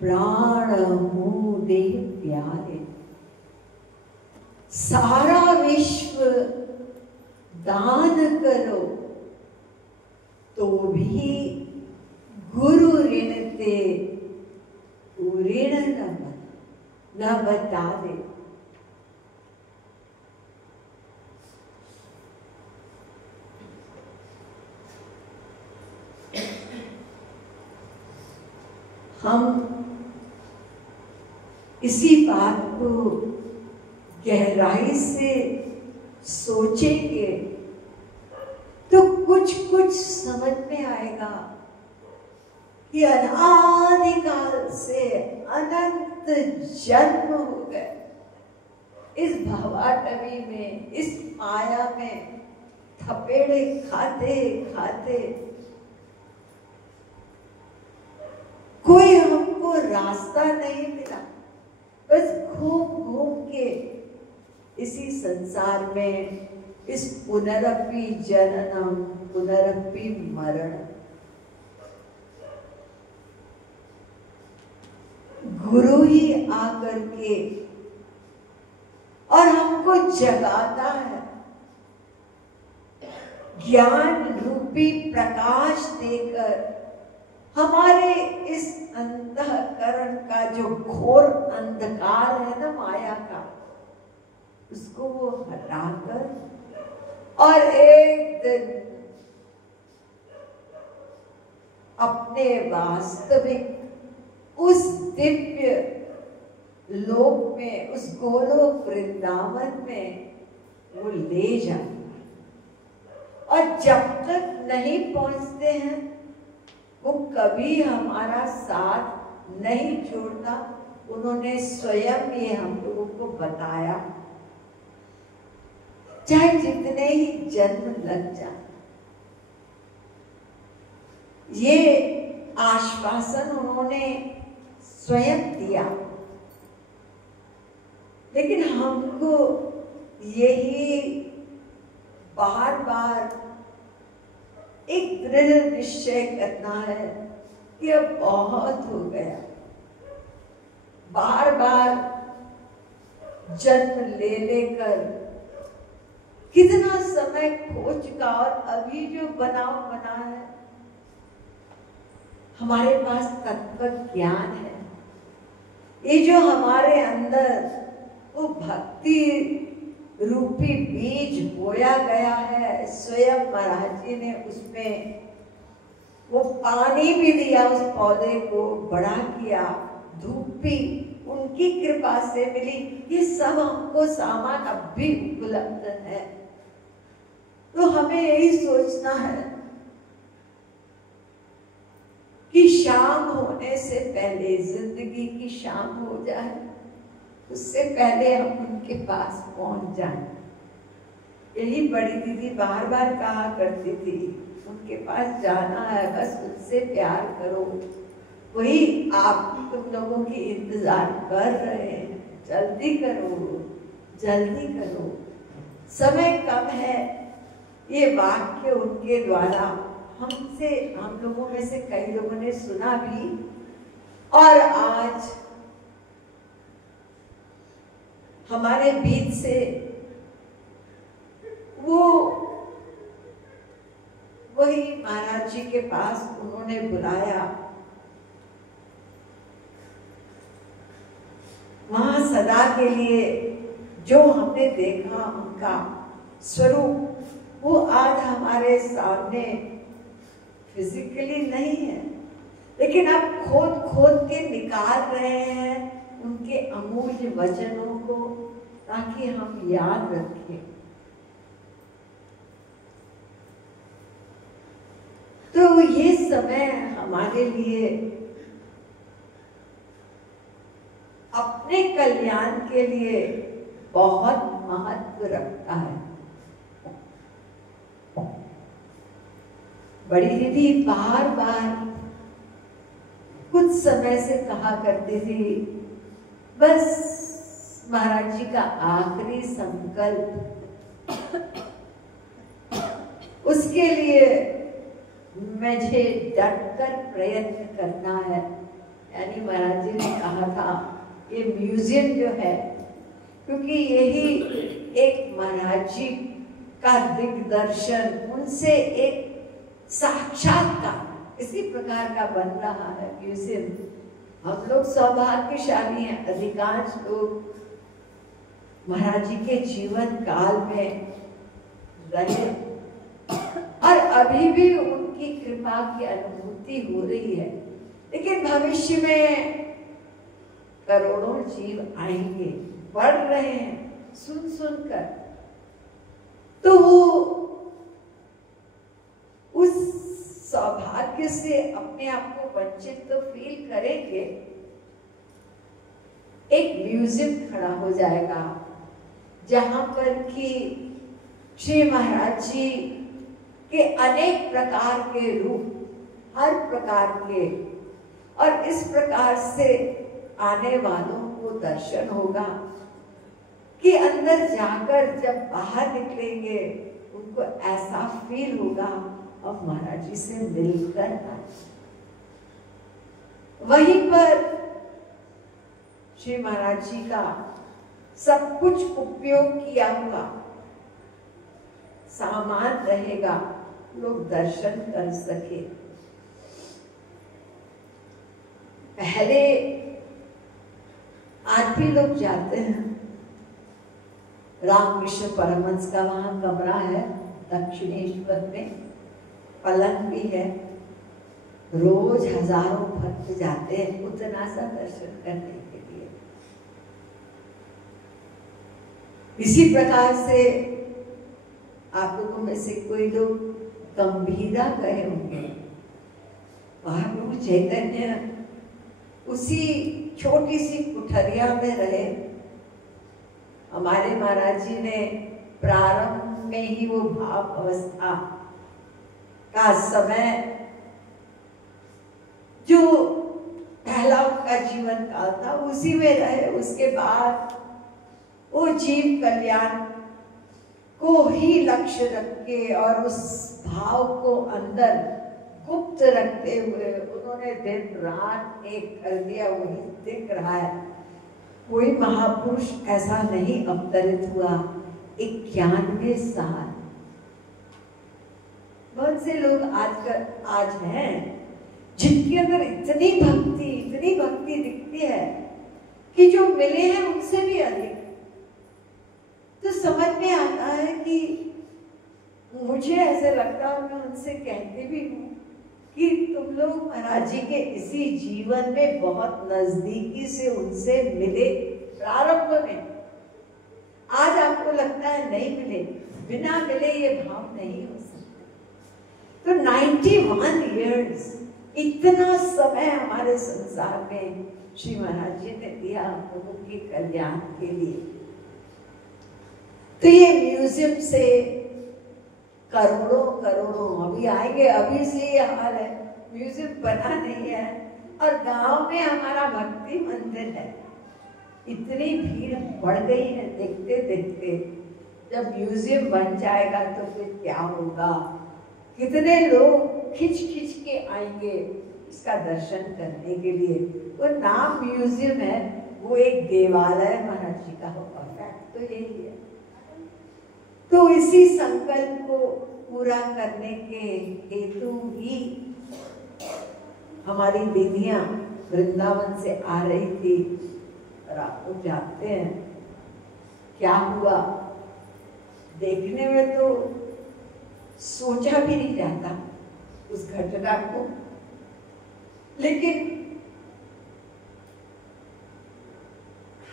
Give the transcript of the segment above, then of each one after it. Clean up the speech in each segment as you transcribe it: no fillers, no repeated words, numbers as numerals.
प्राण हूं देह प्यारे, सारा विश्व दान करो तो भी गुरु ऋण ते ऋण न बता दे। हम इसी बात को गहराई से सोचेंगे तो कुछ कुछ समझ में आएगा कि अनादिकाल से अनंत जन्म हो गए इस भवाटवी में, इस माया में थपेड़े खाते खाते कोई हमको रास्ता नहीं मिला। बस घूम घूम के इसी संसार में इस पुनरपि जननम पुनरपि मरण, गुरु ही आकर के और हमको जगाता है, ज्ञान रूपी प्रकाश देकर हमारे इस अंतःकरण का जो घोर अंधकार है ना माया का, उसको वो हटाकर और एक दिन अपने वास्तविक उस दिव्य लोक में, उस गोलोक वृंदावन में वो ले जाए। और जब तक नहीं पहुंचते हैं वो कभी हमारा साथ नहीं छोड़ता। उन्होंने स्वयं ये हम लोगों को बताया, चाहे जितने ही जन्म लग जाए। ये आश्वासन उन्होंने स्वयं दिया, लेकिन हमको यही बार बार एक दृढ़ निश्चय करना है कि अब बहुत हो गया। बार बार जन्म ले लेकर कितना समय खो चुका, और अभी जो बनाव बना है, हमारे पास तत्व ज्ञान है। ये जो हमारे अंदर वो भक्ति रूपी बीज बोया गया है, स्वयं महाराज जी ने उसमें वो पानी भी दिया, उस पौधे को बड़ा किया, धूप भी उनकी कृपा से मिली। ये सब हमको सामान अब भी उपलब्ध है। तो हमें यही सोचना है कि शाम होने से पहले, जिंदगी की शाम हो जाए उससे पहले हम उनके पास पहुंच जाएं। यही बड़ी दीदी बार बार कहा करती थी, उनके पास जाना है, बस उनसे प्यार करो। वही आप तुम लोगों की इंतजार कर रहे हैं। जल्दी करो, जल्दी करो, समय कम है। ये वाक्य उनके द्वारा हम लोगों में से कई लोगों ने सुना भी, और आज हमारे बीच से वही महाराज जी के पास उन्होंने बुलाया। वहां सदा के लिए जो हमने देखा उनका स्वरूप, वो आज हमारे सामने फिजिकली नहीं है, लेकिन आप खोद खोद के निकाल रहे हैं उनके अमूल्य वचनों को, ताकि हम याद रखें। तो ये समय हमारे लिए अपने कल्याण के लिए बहुत महत्व रखता है। बड़ी दीदी बार बार कुछ समय से कहा करती थी, बस महाराज जी का आखिरी संकल्प, उसके लिए मुझे डटकर प्रयत्न करना है। यानी महाराज जी ने कहा था ये म्यूजियम जो है, क्योंकि यही एक महाराज जी का दिग्दर्शन, उनसे एक साक्षात्कार इसी प्रकार का बन रहा है म्यूजियम। हम लोग सौभाग्यशाली हैं, अधिकांश लोग महाराज जी के जीवन काल में रहे और अभी भी उनकी कृपा की अनुभूति हो रही है। लेकिन भविष्य में करोड़ों जीव आएंगे, बढ़ रहे हैं सुन सुनकर, तो वो उस सौभाग्य से अपने आप को वंचित तो फील करेंगे। एक म्यूजियम खड़ा हो जाएगा जहां पर कि श्री महाराज जी के अनेक प्रकार के रूप, हर प्रकार के, और इस प्रकार से आने वालों को दर्शन होगा कि अंदर जाकर जब बाहर निकलेंगे उनको ऐसा फील होगा अब महाराज जी से मिलकर आए। वहीं पर श्री महाराज जी का सब कुछ उपयोग किया हुआ सामान रहेगा, लोग दर्शन कर सके। पहले आज भी लोग जाते हैं, रामकृष्ण परमहंस का वहां कमरा है दक्षिणेश्वर में, पलंग भी है, रोज हजारों भक्त जाते हैं उतना सा दर्शन करने के लिए। इसी प्रकार से आप लोगों में से कोई लोग गंभीरा गए होंगे, महाप्रभु चैतन्य उसी छोटी सी कुठरिया में रहे। हमारे महाराज जी ने प्रारंभ में ही वो भाव अवस्था का समय, जो पहला उनका जीवन काल था, उसी में रहे। उसके बाद वो जीव कल्याण को ही लक्ष्य रख के और उस भाव को अंदर गुप्त रखते हुए उन्होंने दिन रात एक कर दिया। वही दिख रहा है, कोई महापुरुष ऐसा नहीं अवतरित हुआ 91 साल। बहुत से लोग आज हैं जिनके अंदर इतनी भक्ति दिखती है कि जो मिले हैं उनसे भी अधिक। तो समझ में आता है कि मुझे ऐसे लगता है, मैं उनसे कहती भी हूँ कि तुम लोग महाराज जी के इसी जीवन में बहुत नजदीकी से उनसे मिले प्रारंभ में। आज आपको लगता है नहीं मिले, बिना मिले ये भाव नहीं हो सकता। तो 91 इयर्स, इतना समय हमारे संसार में श्री महाराज जी ने दिया हम लोगों के कल्याण के लिए। तो ये म्यूजियम से करोड़ों अभी आएंगे। अभी से ये हाल है, म्यूजियम बना नहीं है और गांव में हमारा भक्ति मंदिर है। इतनी भीड़ बढ़ गई है देखते देखते। जब म्यूजियम बन जाएगा तो फिर क्या होगा, कितने लोग खिंच के आएंगे इसका दर्शन करने के लिए। वो नाम म्यूजियम है, वो एक देवालय महाराज जी का होगा। फैक्ट तो यही है। तो इसी संकल्प को पूरा करने के हेतु ही हमारी दीदियां वृंदावन से आ रही थी। और आप लोग जानते हैं क्या हुआ, देखने में तो सोचा भी नहीं जाता उस घटना को, लेकिन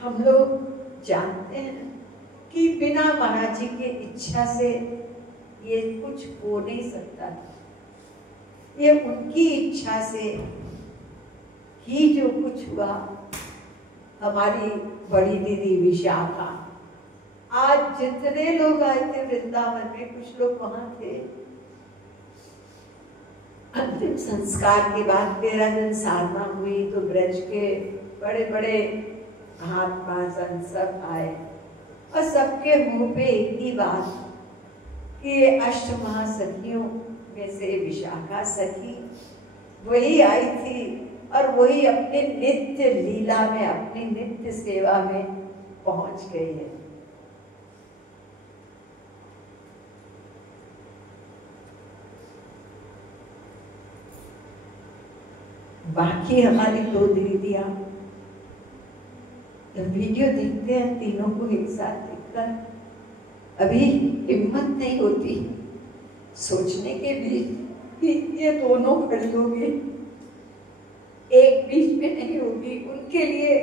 हम लोग जानते हैं कि बिना महाराज जी के इच्छा से ये कुछ हो नहीं सकता था। ये उनकी इच्छा से ही जो कुछ हुआ। हमारी बड़ी दीदी विशाखा, आज जितने लोग आए थे वृंदावन में, कुछ लोग वहां थे। अंतिम संस्कार के बाद 13 दिन साधना हुई तो ब्रज के बड़े बड़े महात्मा संत सब आए और सबके मुंह पे एक ही बात कि अष्ट महासखियों में से विशाखा सखी वही आई थी और वही अपने नित्य लीला में, अपनी नित्य सेवा में पहुंच गई है। बाकी हमारी दो दीदियां वीडियो देखते हैं, तीनों को एक साथ देखकर अभी हिम्मत नहीं होती सोचने के बीच कि ये दोनों खड़ी होगी, एक बीच में नहीं होगी। उनके लिए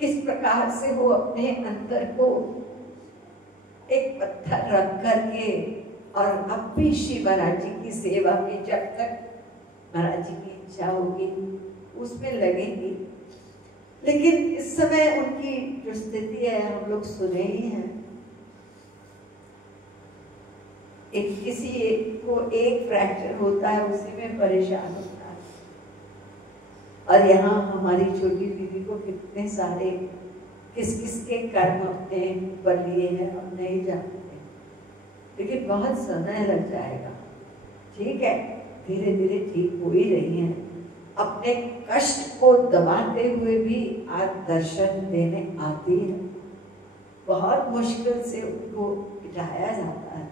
किस प्रकार से वो अपने अंदर को एक पत्थर रख करके और अब भी श्री महाराज जी की सेवा में जब तक महाराज जी की इच्छा होगी उसमें लगेंगी। लेकिन इस समय उनकी जो स्थिति है हम लोग सुने ही हैं। किसी को एक फ्रैक्चर होता है, उसी में परेशान होता है। और यहाँ हमारी छोटी दीदी को कितने सारे किस किस के कर्म अपने ऊपर लिए हैं हम नहीं जानते, लेकिन बहुत समय लग जाएगा। ठीक है, धीरे धीरे ठीक हो ही रही हैं। अपने कष्ट को दबाते हुए भी आज दर्शन देने आती है। बहुत मुश्किल से उनको बिठाया जाता है,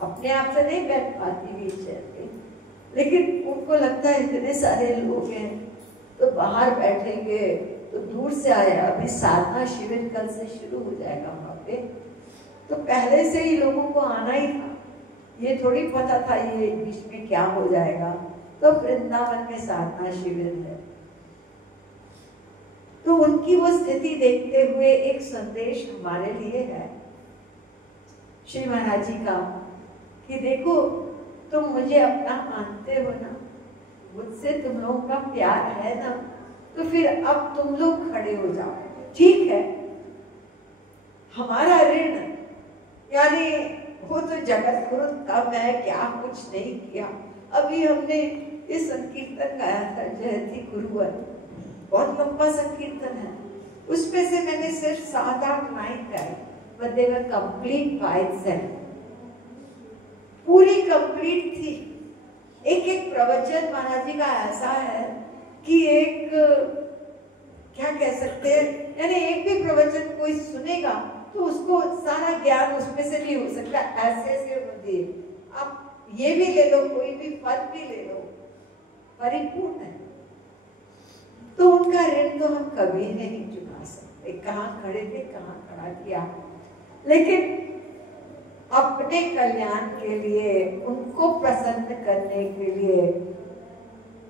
अपने आप से नहीं बैठ पाती व्हीलचेयर पे, लेकिन उनको लगता है इतने सारे लोग हैं तो बाहर बैठेंगे तो दूर से आए। अभी साधना शिविर कल से शुरू हो जाएगा वहाँ पे, तो पहले से ही लोगों को आना ही था। ये थोड़ी पता था ये बीच में क्या हो जाएगा। तो वृंदावन में साधना शिविर है, तो उनकी वो स्थिति देखते हुए एक संदेश हमारे लिए है श्री महाराज जी का कि देखो तुम मुझे अपना मानते हो ना, मुझसे तुम लोगों का प्यार है ना, तो फिर अब तुम लोग खड़े हो जाओ। ठीक है, हमारा ऋण यानी वो तो जगत गुरु तब है, क्या कुछ नहीं किया। अभी हमने ये संकीर्तन गाया था जयति गुरुवर, बहुत लंबा संकीर्तन है, उसमें से मैंने सिर्फ 7-8 लाइन गाए, but they were complete by itself, पूरी कंप्लीट थी। एक एक प्रवचन महाराज जी का ऐसा है कि एक क्या कह सकते हैं, यानी एक भी प्रवचन कोई सुनेगा तो उसको सारा ज्ञान उसमें से नहीं हो सकता। ऐसे ऐसे दिए, आप ये भी ले लो, कोई भी पद भी ले लो, परिपूर्ण है। तो उनका ऋण तो हम कभी नहीं चुका सकते। कहाँ खड़े थे, कहाँ खड़ा किया, लेकिन अपने कल्याण के लिए, उनको प्रसन्न करने के लिए,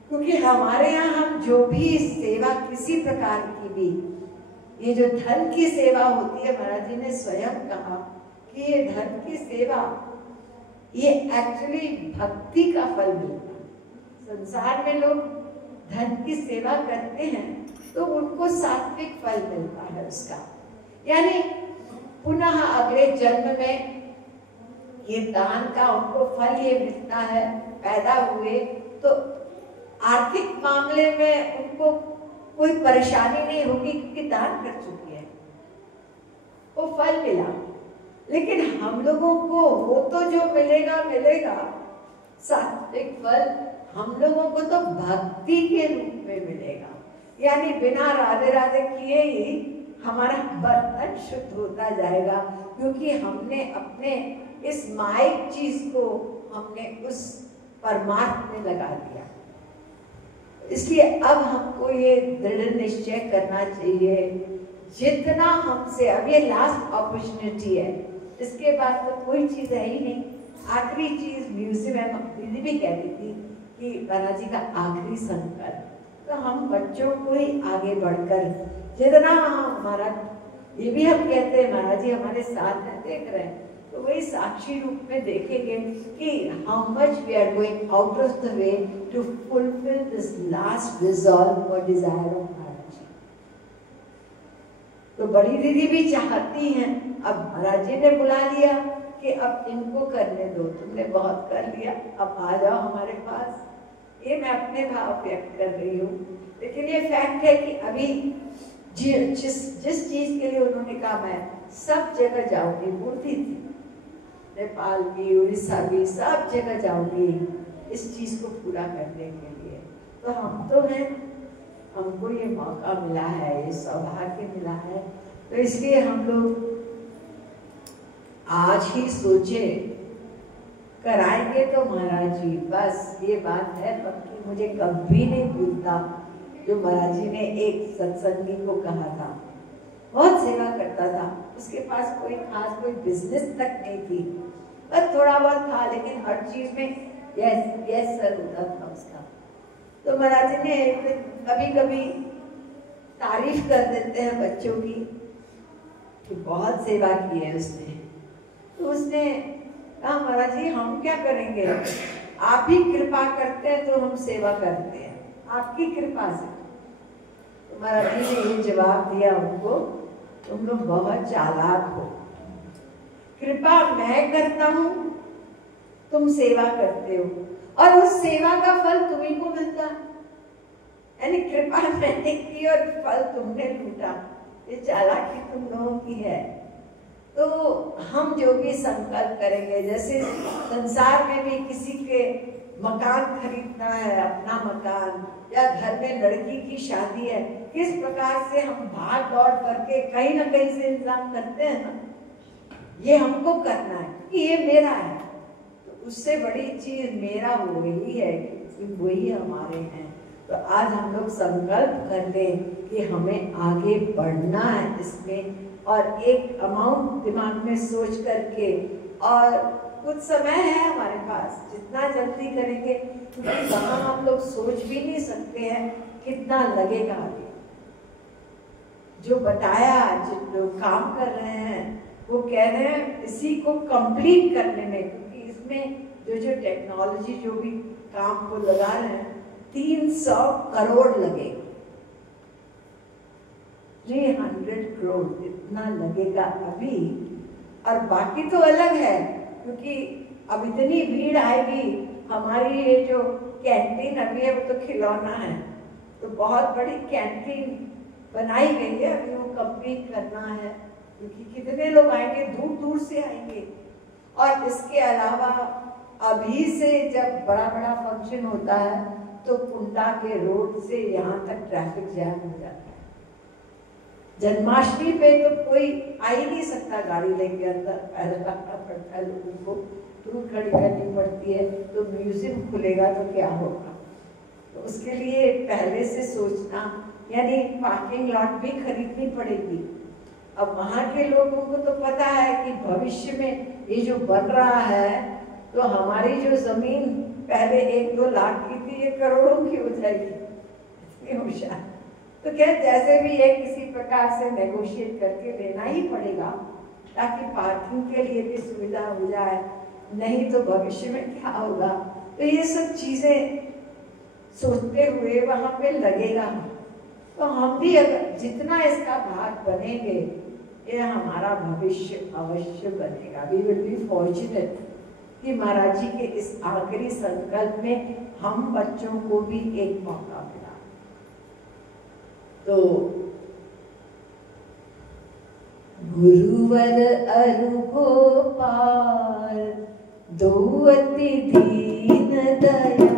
क्योंकि हमारे यहाँ हम जो भी सेवा किसी प्रकार की भी, ये जो धन की सेवा होती है, महाराज जी ने स्वयं कहा कि ये धन की सेवा ये एक्चुअली भक्ति का फल मिलता है। संसार में लोग धन की सेवा करते हैं तो उनको सात्विक फल मिलता है उसका, यानी पुनः अगले जन्म में ये दान का उनको फल ये मिलता है। पैदा हुए तो आर्थिक मामले में उनको कोई परेशानी नहीं होगी क्योंकि दान कर चुकी है, वो फल मिला। लेकिन हम लोगों को वो तो जो मिलेगा मिलेगा सात्विक फल, हम लोगों को तो भक्ति के रूप में मिलेगा, यानी बिना राधे राधे किए ही हमारा बर्तन शुद्ध होता जाएगा, क्योंकि हमने अपने इस माइक चीज को हमने उस परमार्थ में लगा दिया। इसलिए अब हमको ये दृढ़ निश्चय करना चाहिए, जितना हमसे, अब ये लास्ट अपॉर्चुनिटी है, इसके बाद तो कोई चीज है ही नहीं। आखिरी चीज म्यूजियम है, दीदी भी कहती थी कि महाराज जी का आखिरी संकल्प, तो हम बच्चों को ही आगे बढ़कर जितना हमारा, ये भी हम कहते हैं महाराज जी हमारे साथ है, देख रहे हैं, तो वही साक्षी रूप में देखेंगे कि how much we are going out of the way to fulfil this last resolve और डिजायर ऑफ महाराज जी। तो बड़ी दीदी भी चाहती हैं, अब महाराज जी ने बुला लिया कि अब इनको करने दो, तुमने बहुत कर लिया, अब आ जाओ हमारे पास। ये मैं अपने भाव व्यक्त कर रही हूँ, लेकिन ये फैक्ट है कि अभी जिस चीज के लिए उन्होंने कहा मैं सब जगह जाऊंगी, बोलती थी नेपाल भी, उड़ीसा भी, सब जगह जाऊंगी इस चीज को पूरा करने के लिए। तो हम तो हैं, हमको ये मौका मिला है, ये सौभाग्य मिला है, तो इसलिए हम लोग आज ही सोचे कराएंगे तो महाराज जी, बस ये बात है पक्की। मुझे कभी नहीं भूलता जो महाराज जी ने एक सत्संगी को कहा था, बहुत सेवा करता था, उसके पास कोई खास कोई बिजनेस तक नहीं थी, बस थोड़ा बहुत था, लेकिन हर चीज में यस यस सर होता था उसका। तो महाराज जी ने कभी कभी तारीफ कर देते हैं बच्चों की कि बहुत सेवा की है उसने। तो उसने कहा महाराज जी हम क्या करेंगे, आप ही कृपा करते हैं तो हम सेवा करते हैं, आपकी कृपा से। तो महाराज जी ने ये जवाब दिया उनको, तुम लोग बहुत चालाक हो, कृपा मैं करता हूँ, तुम सेवा करते हो, और उस सेवा का फल तुम्ही को मिलता, यानी कृपा मैंने की और फल तुमने लूटा, ये चालाकी तुम लोगों की है। तो हम जो भी संकल्प करेंगे, जैसे संसार में भी किसी के मकान खरीदना है, अपना मकान, या घर में लड़की की शादी है, किस प्रकार से हम भाग दौड़ करके कहीं ना कहीं से इंतजाम करते हैं ना, ये हमको करना है कि ये मेरा है, तो उससे बड़ी चीज मेरा वही है कि वही हमारे हैं। तो आज हम लोग संकल्प कर लें कि हमें आगे बढ़ना है इसमें, और एक अमाउंट दिमाग में सोच करके, और कुछ समय है हमारे पास, जितना जल्दी करेंगे, क्योंकि वहाँ हम लोग सोच भी नहीं सकते हैं कितना लगेगा आगे। जो बताया, जो लोग काम कर रहे हैं वो कह रहे हैं इसी को कंप्लीट करने में, क्योंकि इसमें जो टेक्नोलॉजी जो भी काम को लगा रहे हैं 300 करोड़ लगेगा, 300 करोड़ इतना लगेगा अभी। और बाकी तो अलग है, क्योंकि अब इतनी भीड़ आएगी, हमारी ये जो कैंटीन अभी है वो तो खिलौना है, तो बहुत बड़ी कैंटीन बनाई गई है, अभी वो कंप्लीट करना है, क्योंकि कितने लोग आएंगे, दूर दूर से आएंगे। और इसके अलावा अभी से जब बड़ा बड़ा फंक्शन होता है तो कुंडा के रोड से यहाँ तक ट्रैफिक जैम हो जाता है। जन्माष्टमी पे तो कोई आ ही नहीं सकता गाड़ी लेके अंदर, पैदल रखना पड़ता है, लोगों को दूर खड़ी करनी पड़ती है। तो म्यूजियम खुलेगा तो क्या होगा, तो उसके लिए पहले से सोचना, यानी पार्किंग लॉट भी खरीदनी पड़ेगी। अब वहाँ के लोगों को तो पता है कि भविष्य में ये जो बन रहा है, तो हमारी जो जमीन पहले 1-2 लाख की थी, ये करोड़ों की हो जाएगी, इतनी होशियार। तो क्या जैसे भी ये किसी प्रकार से नेगोशिएट करके लेना ही पड़ेगा, ताकि पार्किंग के लिए भी सुविधा हो जाए, नहीं तो भविष्य में क्या होगा। तो ये सब चीजें सोचते हुए वहां पे लगेगा। तो हम भी अगर जितना इसका भाग बनेंगे, ये हमारा भविष्य अवश्य बनेगा। वी विल बी फॉर्चुनेट कि महाराज जी के इस आखिरी संकल्प में हम बच्चों को भी एक मौका मिला। तो गुरुवर अरु गोपाल दो अति दीन दयाल,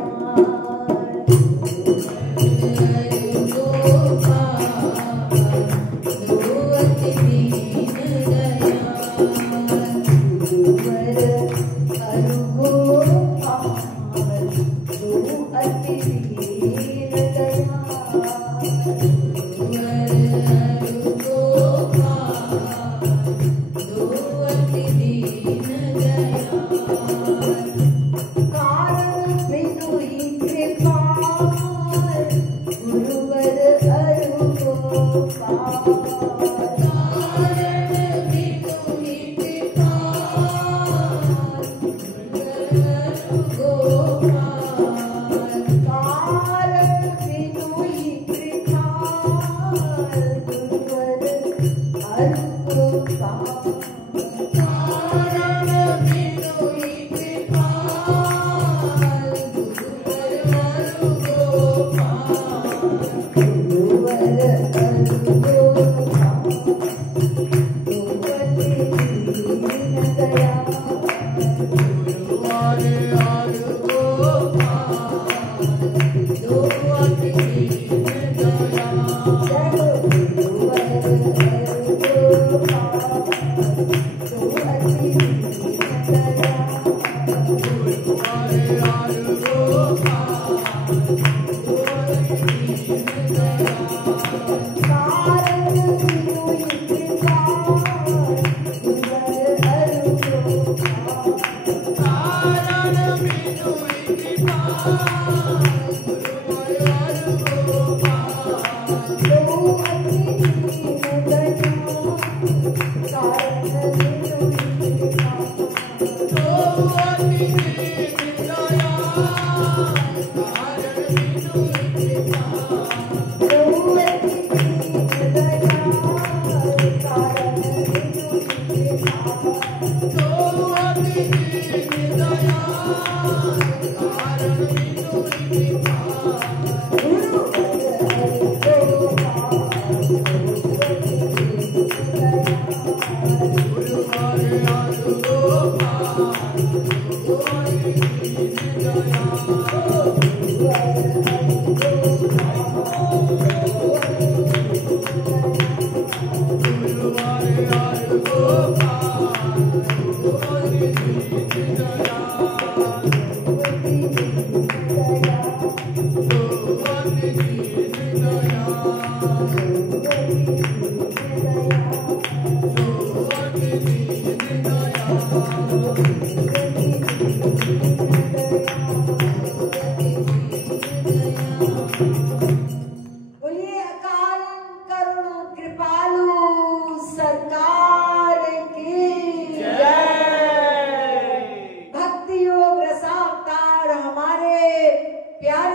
प्यारे